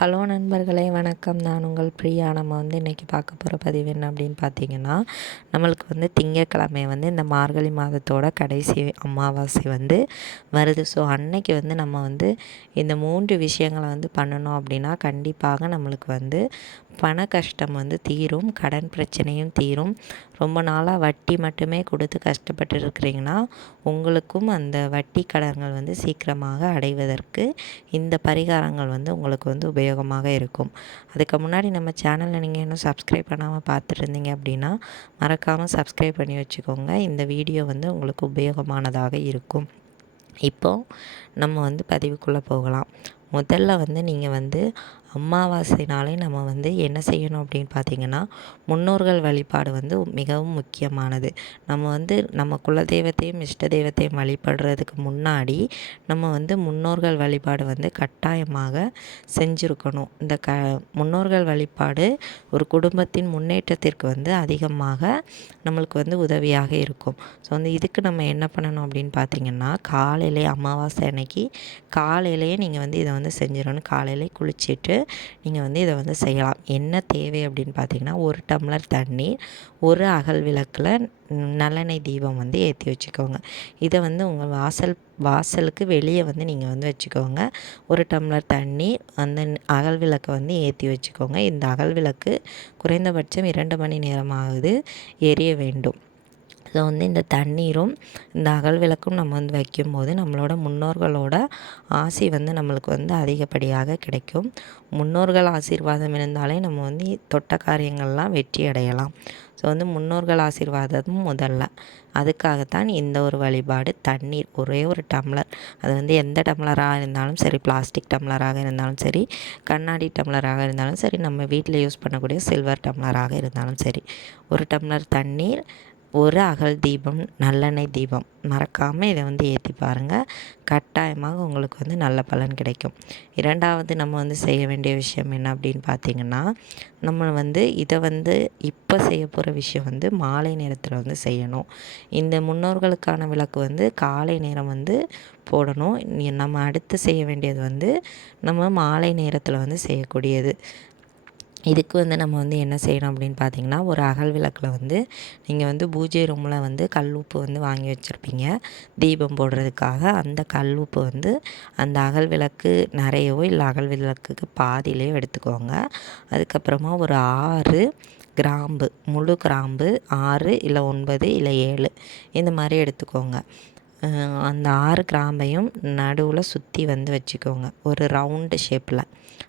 Hello நண்பர்களே, வணக்கம். நான் உங்கள் பிரியா. நம்ம இன்றைக்கி பார்க்க போகிற பதிவு என்ன அப்படின்னு பார்த்தீங்கன்னா, நம்மளுக்கு திங்கட்கிழமை இந்த மார்கழி மாதத்தோட கடைசி அமாவாசை வருது. ஸோ அன்னைக்கு நம்ம இந்த 3 விஷயங்களை பண்ணணும் அப்படின்னா கண்டிப்பாக நம்மளுக்கு பண கஷ்டம் தீரும், கடன் பிரச்சனையும் தீரும். ரொம்ப நாளாக வட்டி மட்டுமே கொடுத்து கஷ்டப்பட்டு இருக்கிறீங்கன்னா உங்களுக்கும் அந்த வட்டி கடன்கள் சீக்கிரமாக அடைவதற்கு இந்த பரிகாரங்கள் உங்களுக்கு உபயோகமாக இருக்கும். அதுக்கு முன்னாடி நம்ம சேனலில் நீங்கள் இன்னும் சப்ஸ்கிரைப் பண்ணாமல் பார்த்துருந்தீங்க அப்படின்னா மறக்காமல் சப்ஸ்கிரைப் பண்ணி வச்சுக்கோங்க. இந்த வீடியோ உங்களுக்கு உபயோகமானதாக இருக்கும். இப்போது நம்ம பதிவுக்குள்ளே போகலாம். முதல்ல நீங்கள் அமாவாசை நாளை நம்ம என்ன செய்யணும் அப்படின்னு பார்த்தீங்கன்னா, முன்னோர்கள் வழிபாடு மிகவும் முக்கியமானது. நம்ம நம்ம குலதெய்வத்தையும் இஷ்ட தெய்வத்தையும் வழிபடுறதுக்கு முன்னாடி நம்ம முன்னோர்கள் வழிபாடு கட்டாயமாக செஞ்சுருக்கணும். இந்த முன்னோர்கள் வழிபாடு ஒரு குடும்பத்தின் முன்னேற்றத்திற்கு அதிகமாக நம்மளுக்கு உதவியாக இருக்கும். ஸோ இதுக்கு நம்ம என்ன பண்ணணும் அப்படின்னு பார்த்தீங்கன்னா, காலையிலே அமாவாசை அன்னைக்கு காலையிலேயே நீங்கள் இதை செஞ்சிடணும். காலையிலே குளிச்சுட்டு நீங்கள் இதை செய்யலாம். என்ன தேவை அப்படின்னு பார்த்தீங்கன்னா, 1 டம்ளர் தண்ணீர், ஒரு அகல் விளக்கில் நல்லெண்ணெய் தீபம் ஏற்றி வச்சுக்கோங்க. இதை உங்கள் வாசலுக்கு வெளியே நீங்கள் வச்சுக்கோங்க. 1 டம்ளர் தண்ணீர், அந்த அகல் விளக்கை ஏற்றி வச்சுக்கோங்க. இந்த அகல் விளக்கு குறைந்தபட்சம் 2 மணி நேரமாவது எரிய வேண்டும். ஸோ இந்த தண்ணீரும் இந்த அகல் விளக்கும் நம்ம வைக்கும்போது நம்மளோட முன்னோர்களோட ஆசி நம்மளுக்கு அதிகப்படியாக கிடைக்கும். முன்னோர்கள் ஆசீர்வாதம் இருந்தாலே நம்ம தொட்ட காரியங்கள்லாம் வெற்றி அடையலாம். ஸோ முன்னோர்கள் ஆசீர்வாதம் முதல்ல. அதுக்காகத்தான் இந்த ஒரு வழிபாடு. தண்ணீர் ஒரே ஒரு டம்ளர், அது எந்த டம்ளராக இருந்தாலும் சரி, பிளாஸ்டிக் டம்ளராக இருந்தாலும் சரி, கண்ணாடி டம்ளராக இருந்தாலும் சரி, நம்ம வீட்டில் யூஸ் பண்ணக்கூடிய சில்வர் டம்ளராக இருந்தாலும் சரி, 1 டம்ளர் தண்ணீர், ஒரு அகல் தீபம், நல்லெண்ணெய் தீபம். மறக்காமல் இதை ஏற்றி பாருங்கள். கட்டாயமாக உங்களுக்கு நல்ல பலன் கிடைக்கும். 2வது நம்ம செய்ய வேண்டிய விஷயம் என்ன அப்படின்னு பார்த்திங்கன்னா, நம்ம இதை இப்போ செய்ய போகிற விஷயம் மாலை நேரத்தில் செய்யணும். இந்த முன்னோர்களுக்கான விளக்கு காலை நேரம் போடணும். நம்ம அடுத்து செய்ய வேண்டியது நம்ம மாலை நேரத்தில் செய்யக்கூடியது. இதுக்கு நம்ம என்ன செய்யணும் அப்படின்னு பார்த்தீங்கன்னா, ஒரு அகல் விளக்கில் நீங்கள் பூஜை ரூமில் கல் உப்பு வாங்கி வச்சுருப்பீங்க தீபம் போடுறதுக்காக. அந்த கல் உப்பு அந்த அகல் விளக்கு நிறையவோ இல்லை அகல் விளக்குக்கு பாதியிலையோ எடுத்துக்கோங்க. அதுக்கப்புறமா ஒரு 6 கிராம்பு, முழு கிராம்பு 6 இல்லை 9 இல்லை 7 இந்த மாதிரி எடுத்துக்கோங்க. அந்த 6 கிராம்பையும் நடுவில் சுற்றி வச்சுக்கோங்க, ஒரு ரவுண்டு ஷேப்பில்.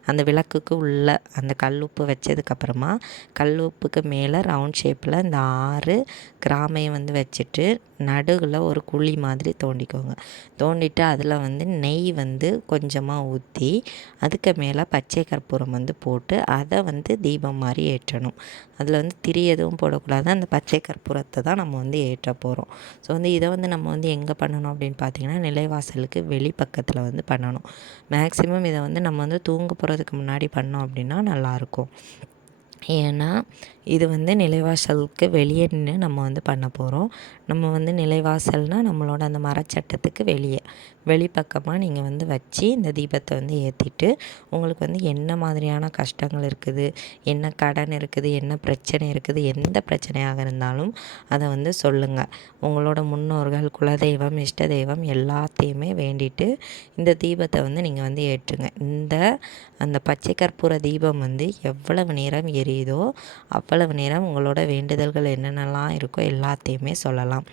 அந்த விளக்குக்கு உள்ள அந்த கல்லுப்பு வச்சதுக்கப்புறமா கல்லுப்புக்கு மேலே ரவுண்ட் ஷேப்பில் இந்த 6 கிராம்பையும் வச்சுட்டு நடுவில் ஒரு குழி மாதிரி தோண்டிக்கோங்க. தோண்டிட்டு அதில் நெய் கொஞ்சமாக ஊற்றி அதுக்கு மேலே பச்சை கற்பூரம் போட்டு அதை தீபம் மாதிரி ஏற்றணும். அதில் திரி எதுவும் போடக்கூடாது. அந்த பச்சை கற்பூரத்தை தான் நம்ம ஏற்ற போகிறோம். ஸோ இதை நம்ம எங்கே பண்ணணும் அப்படின்னு பார்த்தீங்கன்னா, நிலைவாசலுக்கு வெளிப்பக்கத்தில் பண்ணணும். மேக்ஸிமம் இதை நம்ம தூங்க போகிறதுக்கு முன்னாடி பண்ணோம் அப்படின்னா நல்லாயிருக்கும். ஏன்னா இது நிலைவாசலுக்கு வெளியே நின்று நம்ம பண்ண போகிறோம். நம்ம நிலைவாசல்னால் நம்மளோட அந்த மரச்சட்டத்துக்கு வெளிப்பக்கமாக நீங்கள் வச்சு இந்த தீபத்தை ஏற்றிட்டு உங்களுக்கு என்ன மாதிரியான கஷ்டங்கள் இருக்குது, என்ன கடன் இருக்குது, என்ன பிரச்சனை இருக்குது, எந்த பிரச்சனையாக இருந்தாலும் அதை சொல்லுங்கள். உங்களோட முன்னோர்கள், குலதெய்வம், இஷ்ட தெய்வம் எல்லாத்தையுமே வேண்டிட்டு இந்த தீபத்தை நீங்கள் ஏற்றுங்க. அந்த பச்சை கற்பூர தீபம் எவ்வளவு நேரம் எரியுதோ அவ்வளவு நேரம் உங்களோட வேண்டுதல்கள் என்னென்னலாம் இருக்கோ எல்லாத்தையுமே சொல்லலாம்.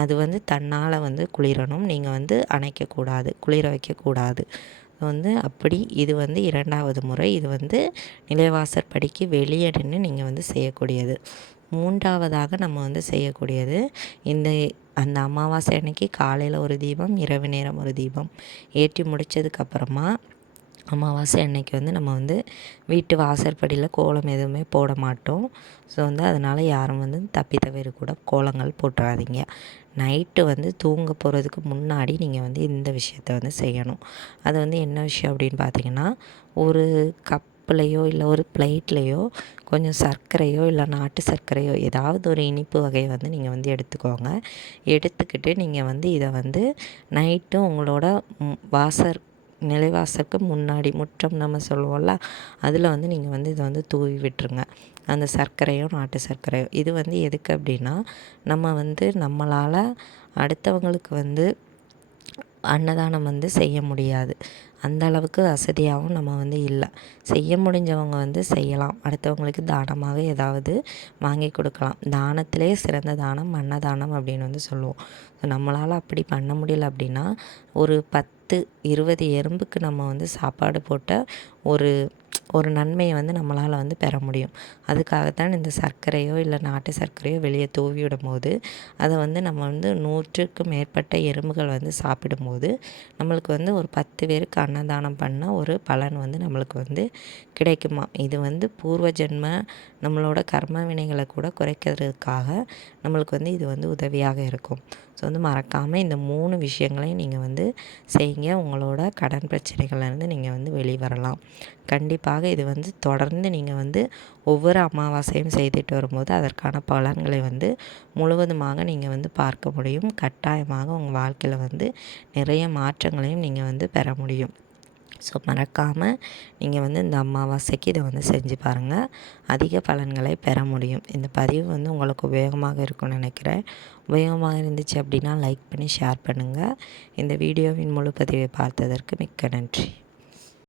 அது தன்னால் குளிரணும். நீங்கள் அணைக்கக்கூடாது, குளிர வைக்கக்கூடாது. அப்படி இது 2வது முறை. இது நிலைவாசற்படிக்கு வெளியே நின்று நீங்கள் செய்யக்கூடியது. 3வதாக நம்ம செய்யக்கூடியது அந்த அமாவாசை அன்னைக்கு காலையில் ஒரு தீபம், இரவு நேரம் ஒரு தீபம் ஏற்றி முடித்ததுக்கப்புறமா அமாவாசை அன்னைக்கு நம்ம வீட்டு வாசற்படியில் கோலம் எதுவுமே போட மாட்டோம். ஸோ அதனால் யாரும் தப்பி தவறி கூட கோலங்கள் போட்டுறாதீங்க. நைட்டு தூங்க போகிறதுக்கு முன்னாடி நீங்கள் இந்த விஷயத்த செய்யணும். அது என்ன விஷயம் அப்படின்னு பார்த்தீங்கன்னா, ஒரு கப்லையோ இல்லை ஒரு பிளேட்லேயோ கொஞ்சம் சர்க்கரையோ இல்லை நாட்டு சர்க்கரையோ ஏதாவது ஒரு இனிப்பு வகையை நீங்கள் எடுத்துக்கோங்க. எடுத்துக்கிட்டு நீங்கள் இதை நைட்டு உங்களோட நிலைவாசலுக்கு முன்னாடி முற்றம் நம்ம சொல்லுவோம்ல, அதில் வந்து நீங்கள் வந்து இதை வந்து தூவி விட்டுருங்க. அந்த சர்க்கரையோ நாட்டு சர்க்கரையோ இது வந்து எதுக்கு அப்படின்னா, நம்ம வந்து நம்மளால் அடுத்தவங்களுக்கு வந்து அன்னதானம் வந்து செய்ய முடியாது. அந்த அளவுக்கு வசதியாகவும் நம்ம வந்து இல்லை. செய்ய முடிஞ்சவங்க வந்து செய்யலாம். அடுத்தவங்களுக்கு தானமாக ஏதாவது வாங்கி கொடுக்கலாம். தானத்திலே சிறந்த தானம் அன்னதானம் அப்படின்னு வந்து சொல்லுவோம். நம்மளால் அப்படி பண்ண முடியல அப்படின்னா, ஒரு 10, 20 எறும்புக்கு நம்ம வந்து சாப்பாடு போட்ட ஒரு ஒரு நன்மையை வந்து நம்மளால் வந்து பெற முடியும். அதுக்காகத்தான் இந்த சர்க்கரையோ இல்லை நாட்டு சர்க்கரையோ வெளியே தூவி விடும்போது, அதை வந்து நம்ம வந்து 100க்கும் மேற்பட்ட எறும்புகள் வந்து சாப்பிடும்போது, நம்மளுக்கு வந்து ஒரு 10 பேருக்கு அன்னதானம் பண்ண ஒரு பலன் வந்து நம்மளுக்கு வந்து கிடைக்குமா. இது வந்து பூர்வ ஜென்ம நம்மளோட கர்ம வினைகளை கூட குறைக்கிறதுக்காக நம்மளுக்கு வந்து இது வந்து உதவியாக இருக்கும். ஸோ வந்து மறக்காமல் இந்த 3 விஷயங்களையும் நீங்கள் வந்து செய்யுங்க. உங்களோட கடன் பிரச்சனைகள்லேருந்து நீங்கள் வந்து வெளிவரலாம். கண்டிப்பாக இது வந்து தொடர்ந்து நீங்கள் வந்து ஒவ்வொரு அமாவாசையும் செய்துட்டு வரும்போது அதற்கான பலன்களை வந்து முழுவதுமாக நீங்கள் வந்து பார்க்க முடியும். கட்டாயமாக உங்கள் வாழ்க்கையில் வந்து நிறைய மாற்றங்களையும் நீங்கள் வந்து பெற முடியும். ஸோ மறக்காமல் நீங்கள் வந்து இந்த அமாவாசைக்கு இதை வந்து செஞ்சு பாருங்கள். அதிக பலன்களை பெற முடியும். இந்த பதிவு வந்து உங்களுக்கு உபயோகமாக இருக்கும்னு நினைக்கிறேன். உபயோகமாக இருந்துச்சு அப்படின்னா லைக் பண்ணி ஷேர் பண்ணுங்கள். இந்த வீடியோவின் முழு பதிவை பார்த்ததற்கு மிக்க நன்றி.